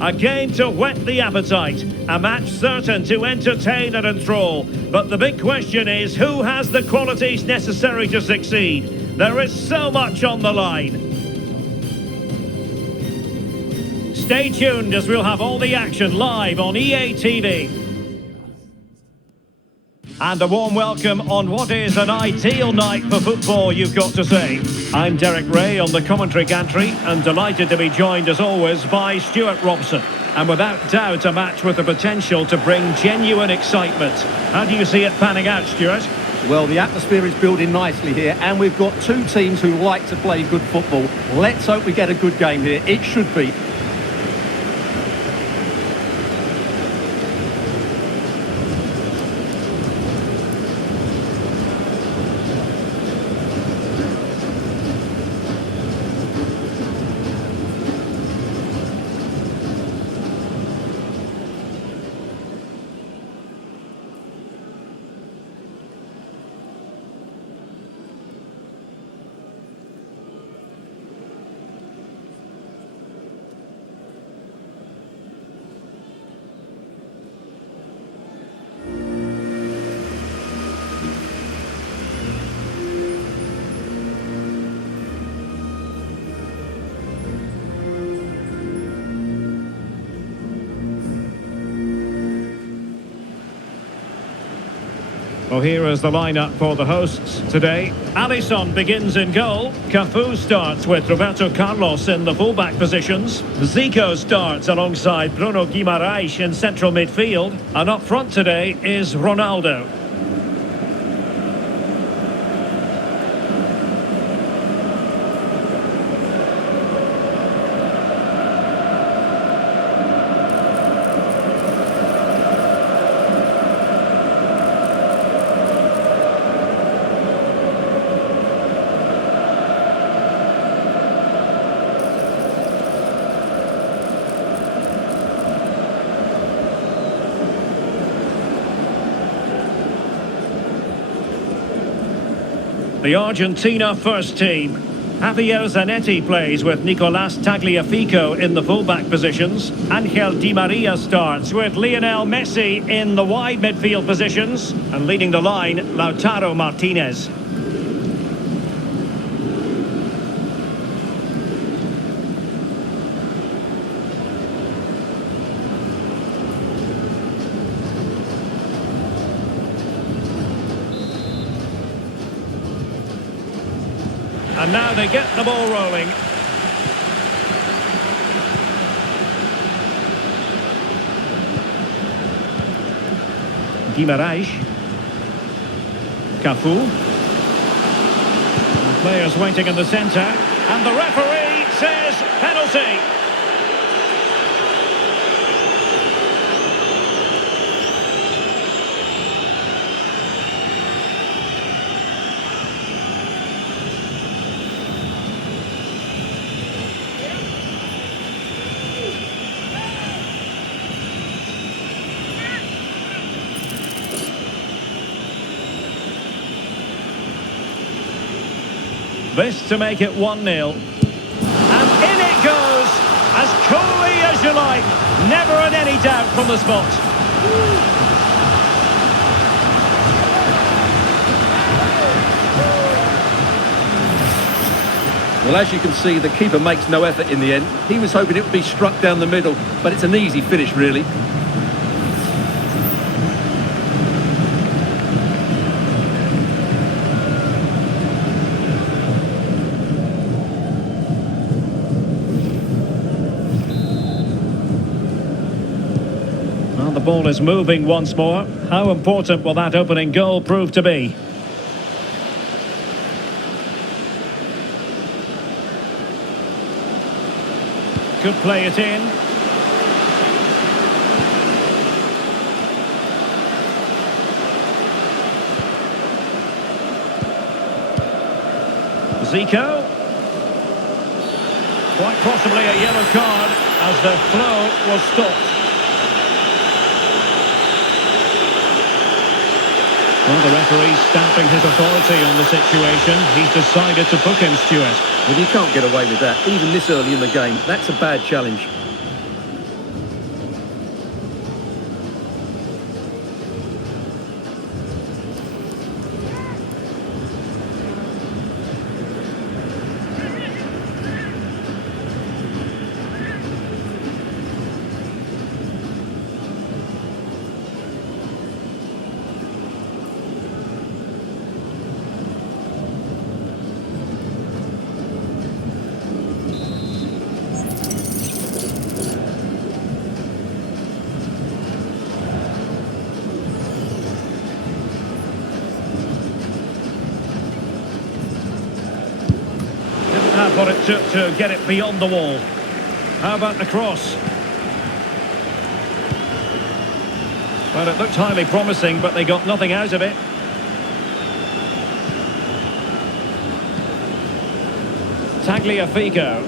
A game to whet the appetite, a match certain to entertain and enthrall. But the big question is, who has the qualities necessary to succeed? There is so much on the line. Stay tuned as we'll have all the action live on EA TV. And a warm welcome on what is an ideal night for football, you've got to say. I'm Derek Ray on the commentary gantry and delighted to be joined as always by Stuart Robson. And without doubt a match with the potential to bring genuine excitement. How do you see it panning out, Stuart? Well, the atmosphere is building nicely here and we've got two teams who like to play good football. Let's hope we get a good game here. It should be. Well, here is the lineup for the hosts today. Alisson begins in goal. Cafu starts with Roberto Carlos in the fullback positions. Zico starts alongside Bruno Guimaraes in central midfield. And up front today is Ronaldo. The Argentina first team. Javier Zanetti plays with Nicolas Tagliafico in the fullback positions. Angel Di Maria starts with Lionel Messi in the wide midfield positions. And leading the line, Lautaro Martinez. And now they get the ball rolling. Guimaraes. Cafu. The players waiting in the centre. And the referee says penalty. This to make it 1-0. And in it goes, as coolly as you like. Never in any doubt from the spot. Well, as you can see, the keeper makes no effort in the end. He was hoping it would be struck down the middle, but it's an easy finish, really. The ball is moving once more. How important will that opening goal prove to be? Could play it in. Zico. Quite possibly a yellow card as the flow was stopped. Well, the referee's stamping his authority on the situation. He's decided to book him, Stuart. Well, you can't get away with that, even this early in the game. That's a bad challenge. Have what it took to get it beyond the wall. How about the cross? Well, it looked highly promising, but they got nothing out of it. Tagliafico.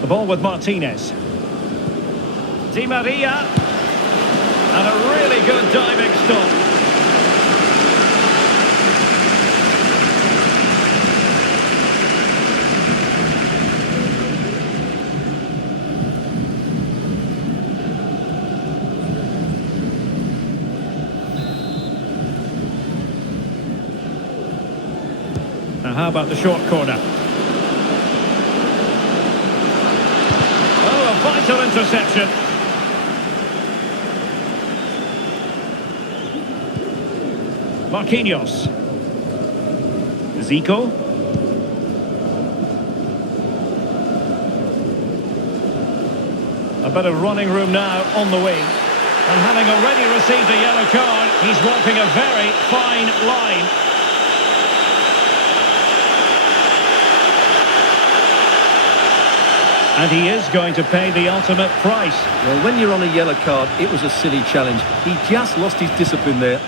The ball with Martinez. Di Maria. And a really good diving stop. Now, how about the short corner? Oh, a vital interception. Marquinhos. Zico. A bit of running room now on the wing. And having already received a yellow card, he's walking a very fine line. And he is going to pay the ultimate price. Well, when you're on a yellow card, it was a silly challenge. He just lost his discipline there.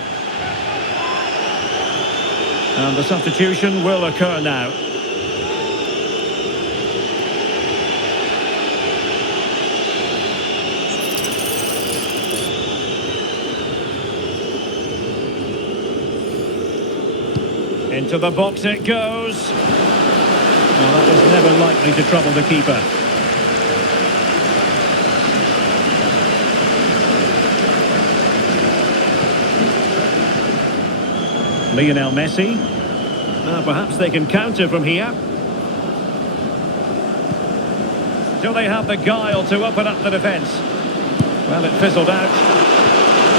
And the substitution will occur now. Into the box it goes. Well, that was never likely to trouble the keeper. Lionel Messi. Perhaps they can counter from here. Do they have the guile to open up the defence? Well, it fizzled out.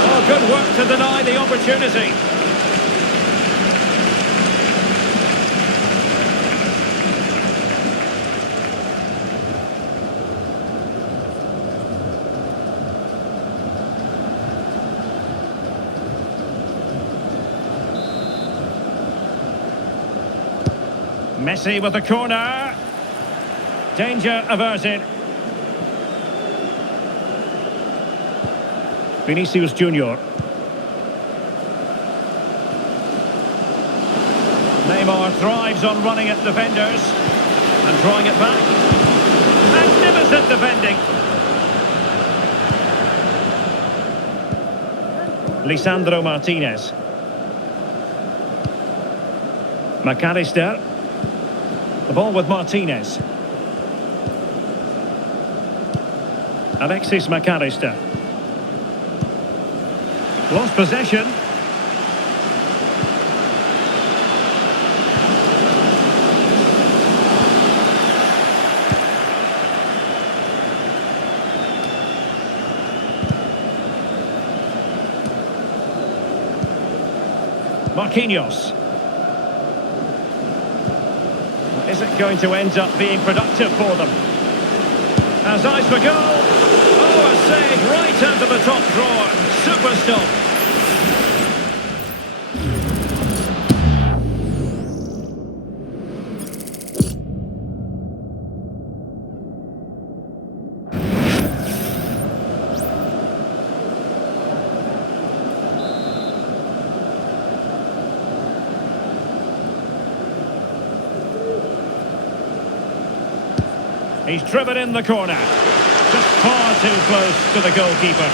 Oh, good work to deny the opportunity. Messi with the corner. Danger averted. Vinicius Junior. Neymar thrives on running at defenders and drawing it back. Magnificent defending. Lisandro Martinez. McAllister. The ball with Martinez. Alexis McAllister. Lost possession. Marquinhos. Is it going to end up being productive for them? Has eyes for goal. Oh, a save right out of the top drawer. Super stop. He's driven in the corner. Just far too close to the goalkeeper.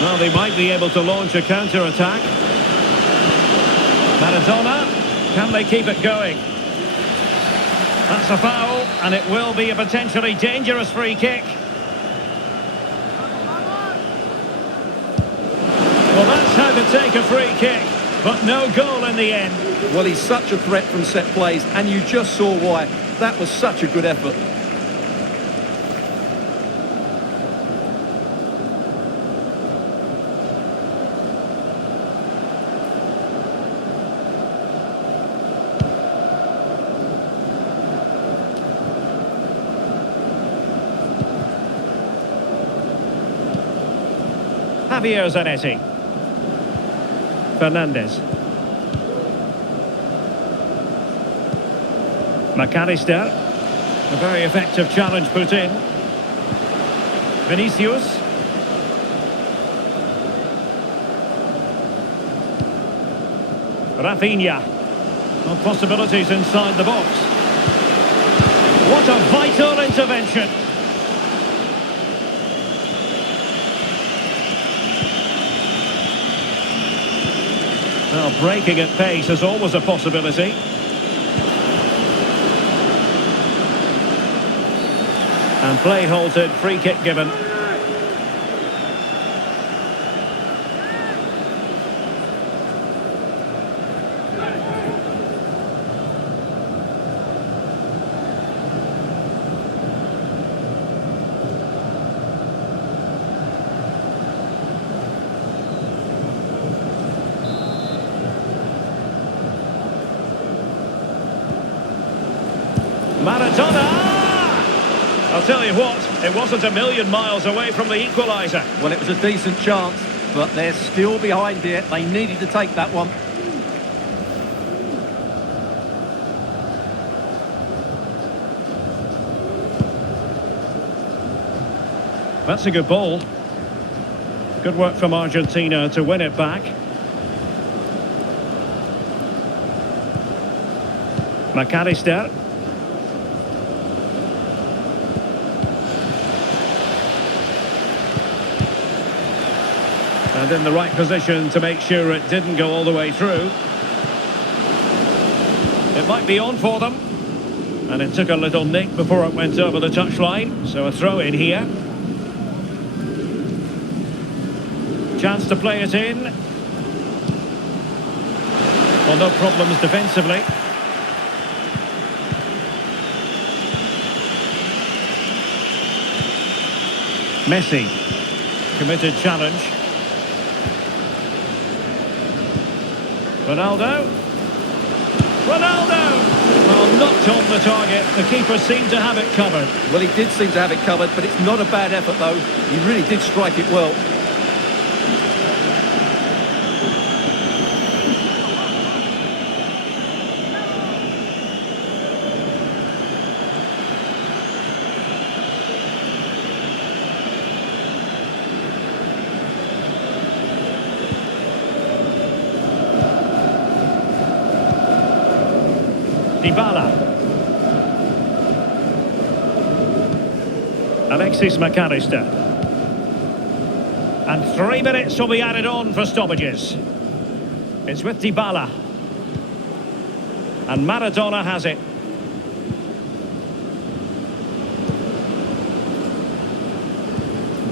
Well, they might be able to launch a counter-attack. Maradona, can they keep it going? That's a foul, and it will be a potentially dangerous free kick. Well, that's how to take a free kick, but no goal in the end. Well, he's such a threat from set plays, and you just saw why. That was such a good effort. Javier Zanetti. Fernandez. McAllister. A very effective challenge put in. Vinicius. Rafinha. No possibilities inside the box. What a vital intervention. Well, breaking at pace is always a possibility. And play halted, free kick given. Maradona! I'll tell you what, it wasn't a million miles away from the equaliser. Well, it was a decent chance, but they're still behind here. They needed to take that one. That's a good ball. Good work from Argentina to win it back. McAllister. And in the right position to make sure it didn't go all the way through. It might be on for them. And it took a little nick before it went over the touchline. So a throw in here. Chance to play it in. Well, no problems defensively. Messi. Committed challenge. Ronaldo. Well, not on the target. The keeper seemed to have it covered. Well, he did seem to have it covered, but it's not a bad effort, though. He really did strike it well. Dybala. Alexis McAllister. And 3 minutes will be added on for stoppages. It's with Dybala. And Maradona has it.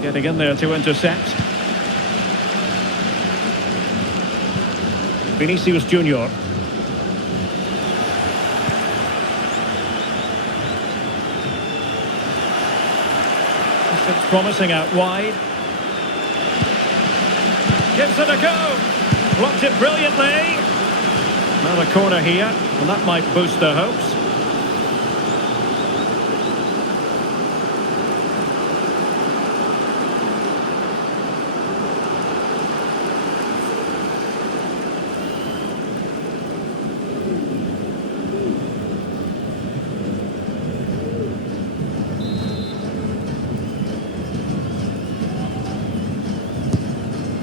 Getting in there to intercept. Vinicius Junior. It's promising out wide. Gives it a go. Blocked it brilliantly. Now a corner here, and that might boost their hopes.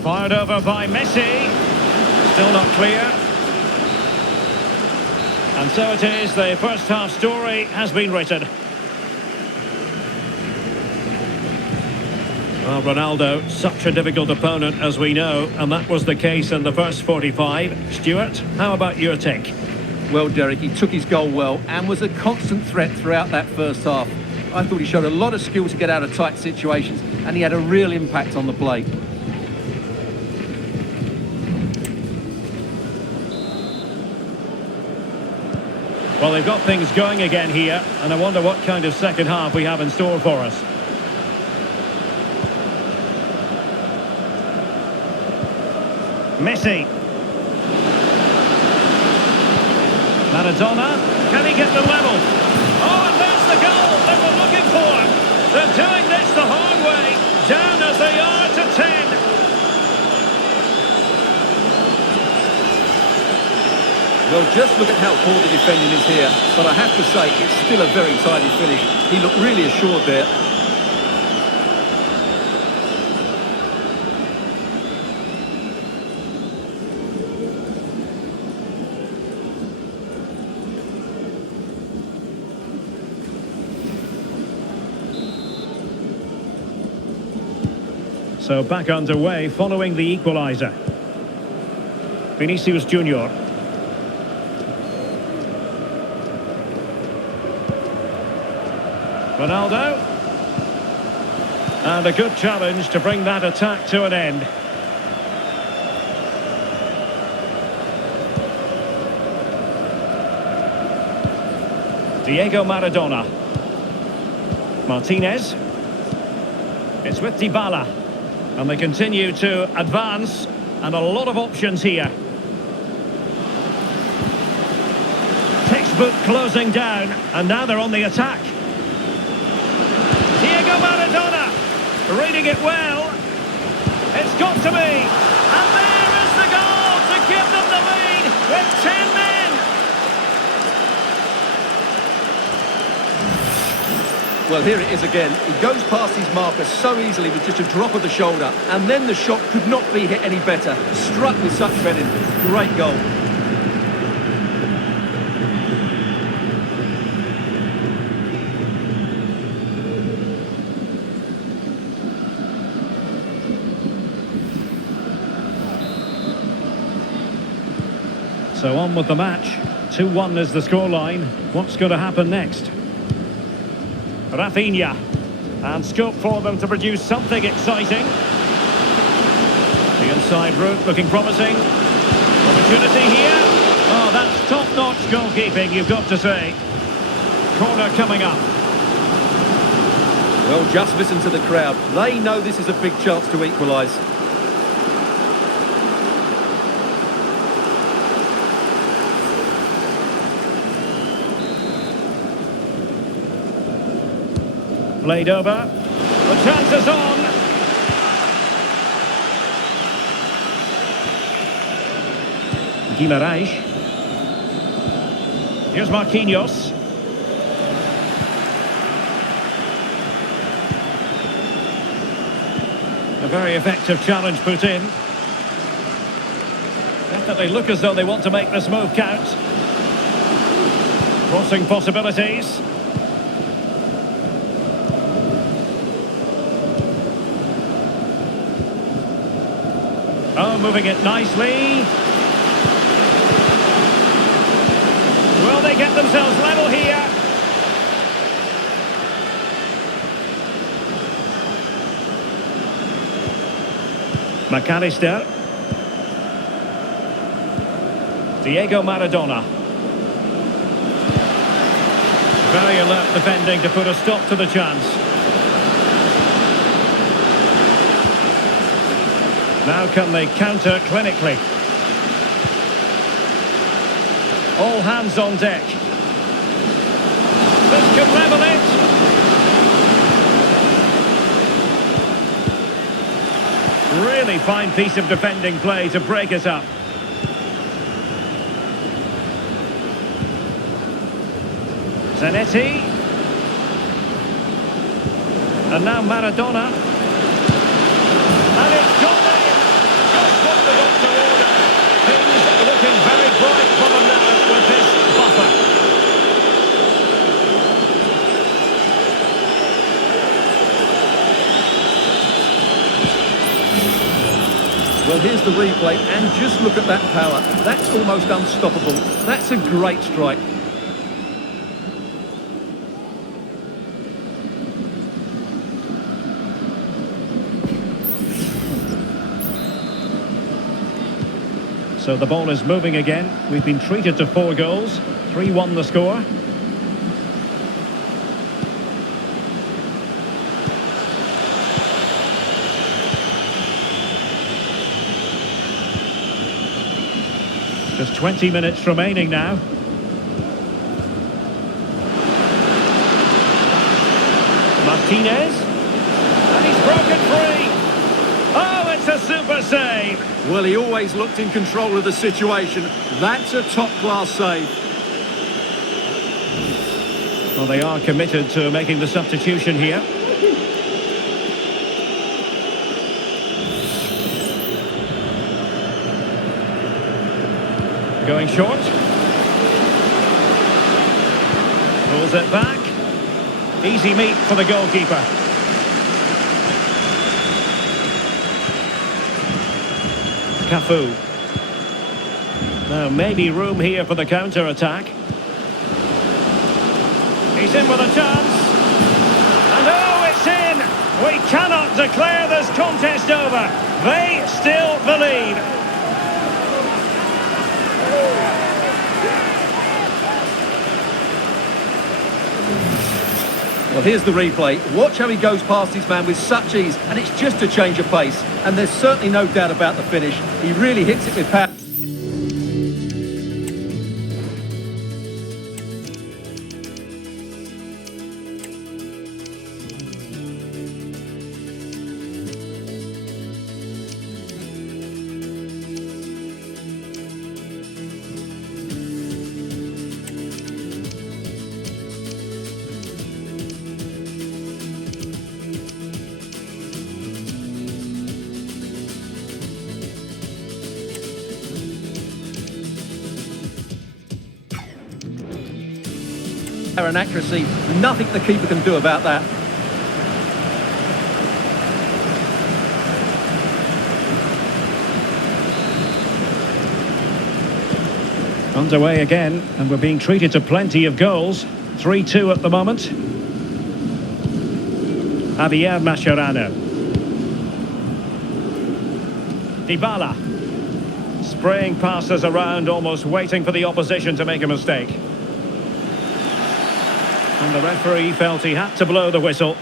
Fired over by Messi. Still not clear. And so it is, the first half story has been written. Well, Ronaldo, such a difficult opponent, as we know, and that was the case in the first 45. Stuart, how about your take? Well, Derek, he took his goal well and was a constant threat throughout that first half. I thought he showed a lot of skill to get out of tight situations, and he had a real impact on the play. Well, they've got things going again here, and I wonder what kind of second half we have in store for us. Messi. Maradona. Can he get the level? Oh, and there's the goal that we're looking for. They're doing this the hard way. Down as they are to 10. Well, just look at how poor the defending is here. But I have to say, it's still a very tidy finish. He looked really assured there. So back underway following the equaliser. Vinicius Junior. Ronaldo. And a good challenge to bring that attack to an end. Diego Maradona. Martinez. It's with Dybala. And they continue to advance, and a lot of options here. Textbook closing down, and now they're on the attack. Diego Maradona, reading it well. It's got to be. And there is the goal to give them the lead with 10 men. Well, here it is again. He goes past his marker so easily with just a drop of the shoulder, and then the shot could not be hit any better. Struck with such venom. Great goal. So on with the match. 2-1 is the scoreline. What's going to happen next? Rafinha, and scope for them to produce something exciting. The inside route looking promising. Opportunity here. Oh, that's top-notch goalkeeping, you've got to say. Corner coming up. Well, just listen to the crowd. They know this is a big chance to equalise. Played over. The chance is on. Guimarães. Here's Marquinhos. A very effective challenge put in. Definitely look as though they want to make this move count. Crossing possibilities. Oh, moving it nicely. Will they get themselves level here? McAllister. Diego Maradona. Very alert defending to put a stop to the chance. Now can they counter clinically? All hands on deck. This could level it. Really fine piece of defending play to break it up. Zanetti. And now Maradona. And it's gone in. Just what the doctor ordered. Things looking very bright for them now with this buffer. here's the replay, and just look at that power. That's almost unstoppable. That's a great strike. So the ball is moving again. We've been treated to 4 goals. 3-1 the score. Just 20 minutes remaining now. Martinez. And he's broken free. Oh, it's a super save. Well, he always looked in control of the situation. That's a top-class save. Well, they are committed to making the substitution here. Going short. Pulls it back. Easy meet for the goalkeeper. Cafu. Now maybe room here for the counter-attack. He's in with a chance. And oh, it's in! We cannot declare this contest over. They still believe. Well, here's the replay. Watch how he goes past his man with such ease, and it's just a change of pace. And there's certainly no doubt about the finish. He really hits it with power. And accuracy, nothing the keeper can do about that. Underway again, and we're being treated to plenty of goals. 3-2 at the moment. Javier Mascherano. Dybala. Spraying passes around, almost waiting for the opposition to make a mistake. And the referee felt he had to blow the whistle.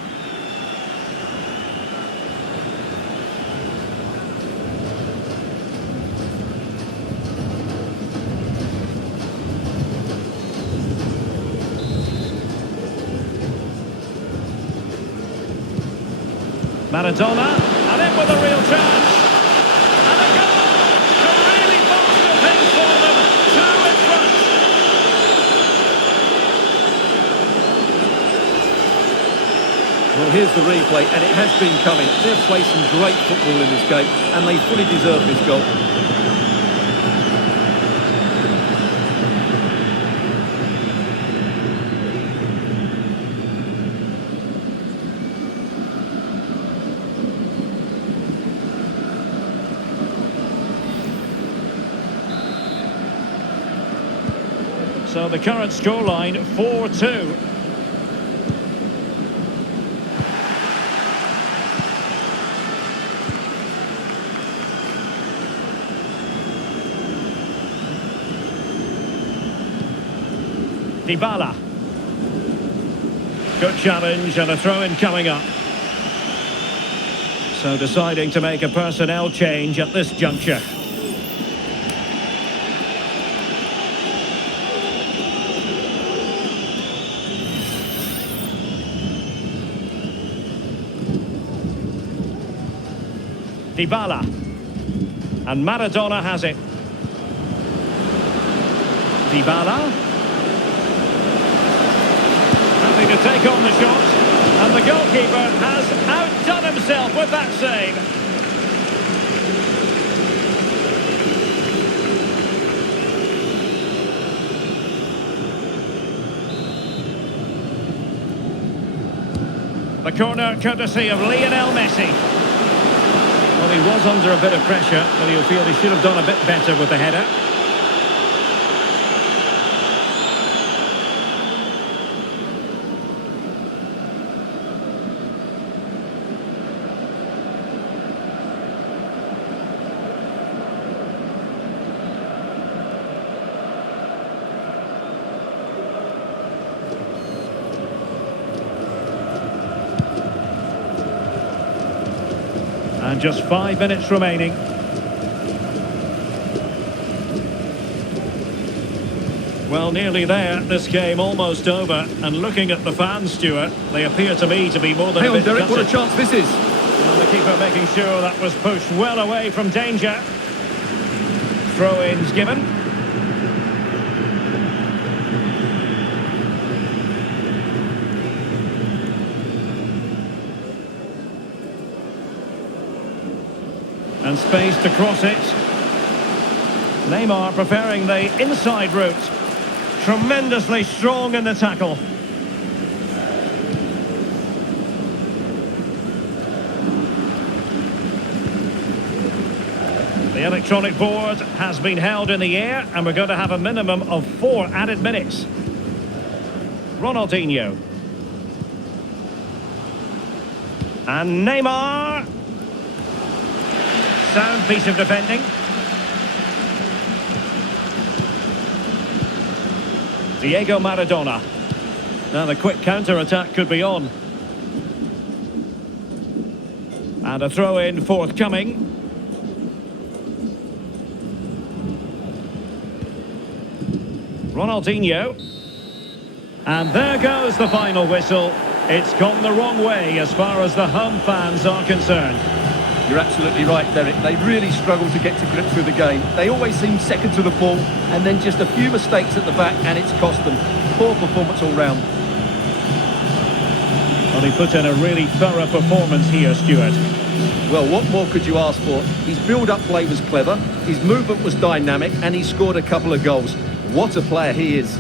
Maradona, and in with a real chance. And a goal to really bolster things for them. 2 in front. Well, here's the replay, and it has been coming. They've played some great football in this game, and they fully deserve this goal. So the current scoreline, 4-2. Dybala. Good challenge and a throw-in coming up. So deciding to make a personnel change at this juncture. Dybala. And Maradona has it. Dybala. Happy to take on the shot. And the goalkeeper has outdone himself with that save. The corner courtesy of Lionel Messi. Well, he was under a bit of pressure, but he'll feel he should have done a bit better with the header. And just 5 minutes remaining. Well, nearly there. This game almost over. And looking at the fans, Stuart, they appear to me to be more than Hang a on, bit Derek, what a gutted. chance this is. Well, the keeper making sure that was pushed well away from danger. Throw-ins given. And space to cross it. Neymar preferring the inside route. Tremendously strong in the tackle. The electronic board has been held in the air, and we're going to have a minimum of 4 added minutes. Ronaldinho. And Neymar. Sound piece of defending. Diego Maradona. Now the quick counter-attack could be on. And a throw-in forthcoming. Ronaldinho. And there goes the final whistle. It's gone the wrong way as far as the home fans are concerned. You're absolutely right, Derek. They really struggle to get to grips with the game. They always seem second to the ball, and then just a few mistakes at the back, and it's cost them. Poor performance all round. Well, he put in a really thorough performance here, Stuart. Well, what more could you ask for? His build-up play was clever, his movement was dynamic, and he scored a couple of goals. What a player he is.